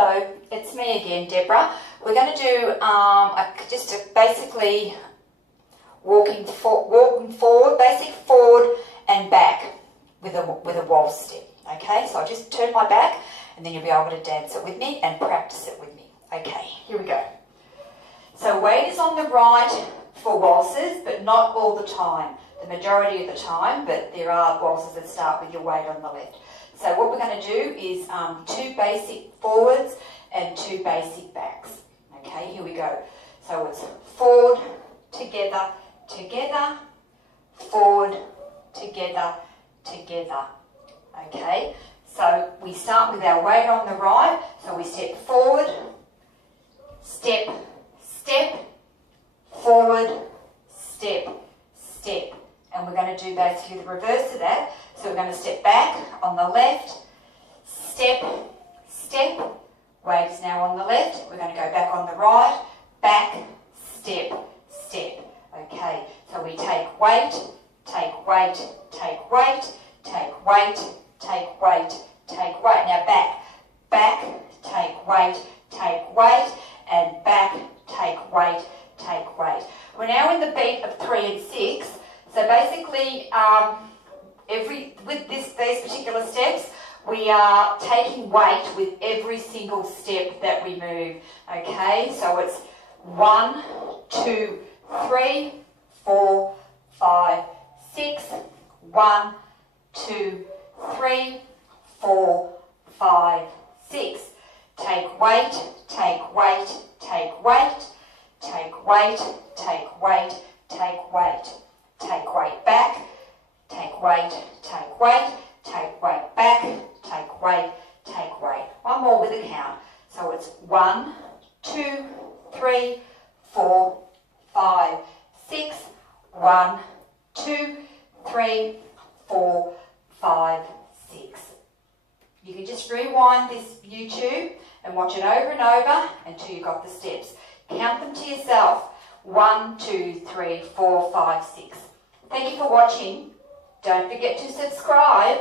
Hello, it's me again, Debra. We're going to do basically walking forward, basic forward and back with a waltz step. Okay, so I'll just turn my back and then you'll be able to dance it with me and practice it with me. Okay, here we go. So weight is on the right for waltzes, but not all the time. The majority of the time, but there are waltzes that start with your weight on the left. So what we're going to do is 2 basic forwards and 2 basic backs. Okay, here we go. So it's forward, together, together, forward, together, together. Okay, so we start with our weight on the right. So we step forward, step, step, forward, step, step. And we're going to do basically the reverse of that. So we're going to step back on the left, step, step, weight is now on the left. We're going to go back on the right, back, step, step. Okay, so we take weight, take weight, take weight, take weight, take weight, take weight. Now back, back, take weight, and back, take weight, take weight. We're now in the beat of 3 and 6. So basically, with these particular steps, we are taking weight with every single step that we move. Okay, so it's 1, 2, 3, 4, 5, 6. 1, 2, 3, 4, 5, 6. Take weight, take weight, take weight, take weight, take weight, take weight. Take weight back, take weight, take weight, take weight back, take weight, take weight. One more with a count. So it's 1, 2, 3, 4, 5, 6. 1, 2, 3, 4, 5, 6. You can just rewind this YouTube and watch it over and over until you got the steps. Count them to yourself. 1, 2, 3, 4, 5, 6. Thank you for watching. Don't forget to subscribe.